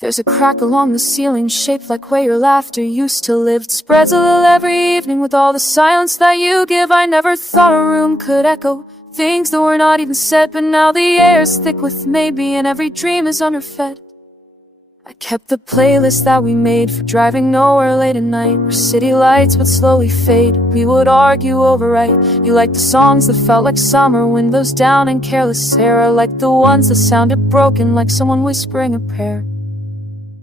There's a crack along the ceiling shaped like where your laughter used to live. It spreads a little every evening with all the silence that you give. I never thought a room could echo things that were not even said, but now the air is thick with maybe, and every dream is underfed. I kept the playlist that we made for driving nowhere late at night, where city lights would slowly fade. We would argue over right. You liked the songs that felt like summer, windows down and careless air. I liked the ones that sounded broken, like someone whispering a prayer.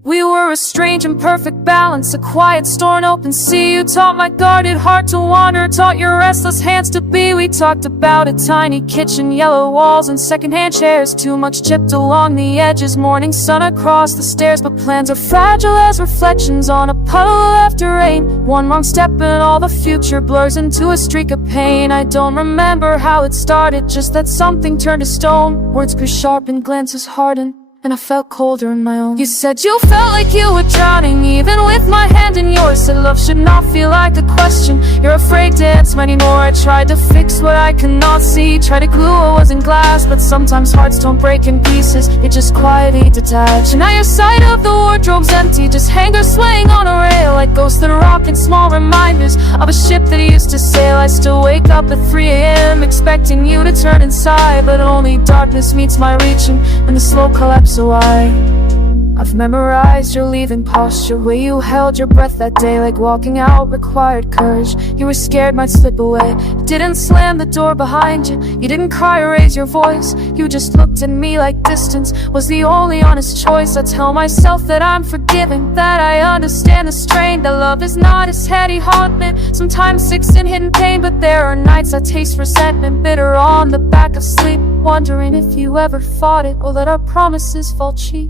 We were a strange and perfect balance, a quiet storm, open sea. You taught my guarded heart to wander, taught your restless hands to be. We talked about a tiny kitchen, yellow walls and secondhand chairs, too much chipped along the edges, morning sun across the stairs. But plans are fragile as reflections on a puddle after rain. One wrong step and all the future blurs into a streak of pain. I don't remember how it started, just that something turned to stone. Words grew sharp and glances hardened, and I felt colder in my own. You said you felt like you were drowning, even with my hand in yours. Said love should not feel like a question. You're afraid to answer anymore. I tried to fix what I could not see, tried to glue what wasn't glass, but sometimes hearts don't break in pieces, it just quietly detach. And now your side of the wardrobe's empty, just hangers swaying on a rail, like ghosts that rock in small reminders of a ship that used to sail. I still wake up at 3 AM expecting you to turn inside, but only darkness meets my reaching when the slow collapse. So I've memorized your leaving posture, where you held your breath that day, like walking out required courage. You were scared might slip away. You didn't slam the door behind you, you didn't cry or raise your voice. You just looked at me like distance was the only honest choice. I tell myself that I'm forgiving, that I understand the strain, that love is not as heady haunting. Sometimes sick in hidden pain, but there are nights I taste resentment, bitter on the back of sleep, wondering if you ever fought it, or let our promises fall cheap.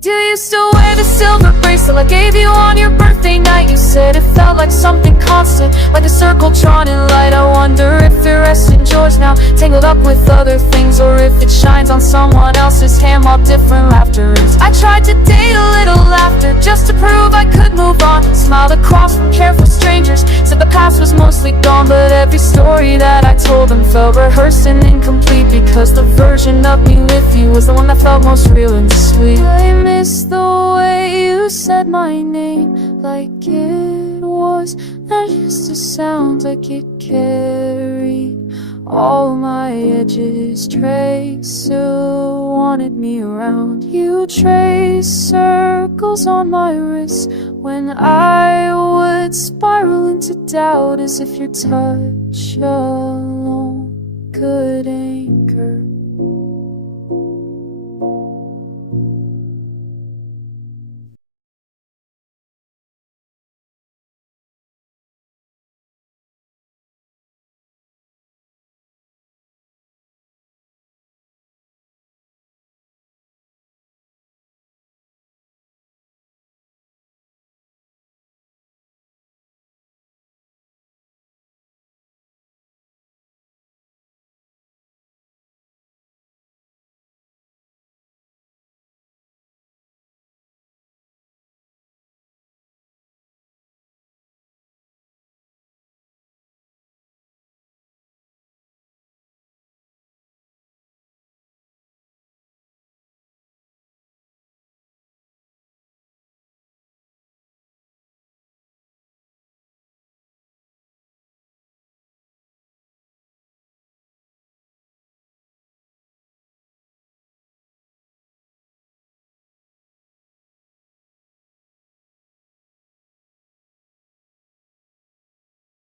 Do you still wear the silver bracelet I gave you on your birthday night? You said it felt like something constant, like a circle drawn in light. I wonder if it rests in yours now, tangled up with other things, or if it shines on someone else's hand while different laughter is. I tried to date a little laughter just to prove I could move on, smiled across from careful strangers, said the past was mostly gone. But every story that I told them felt rehearsed and incomplete, because the version of me with you was the one that felt most real and sweet. I miss the way you said my name, like it was not just a sound, like it carried all my edges. Trace still wanted me around. You traced circles on my wrist when I would spiral into doubt, as if your touch alone could anchor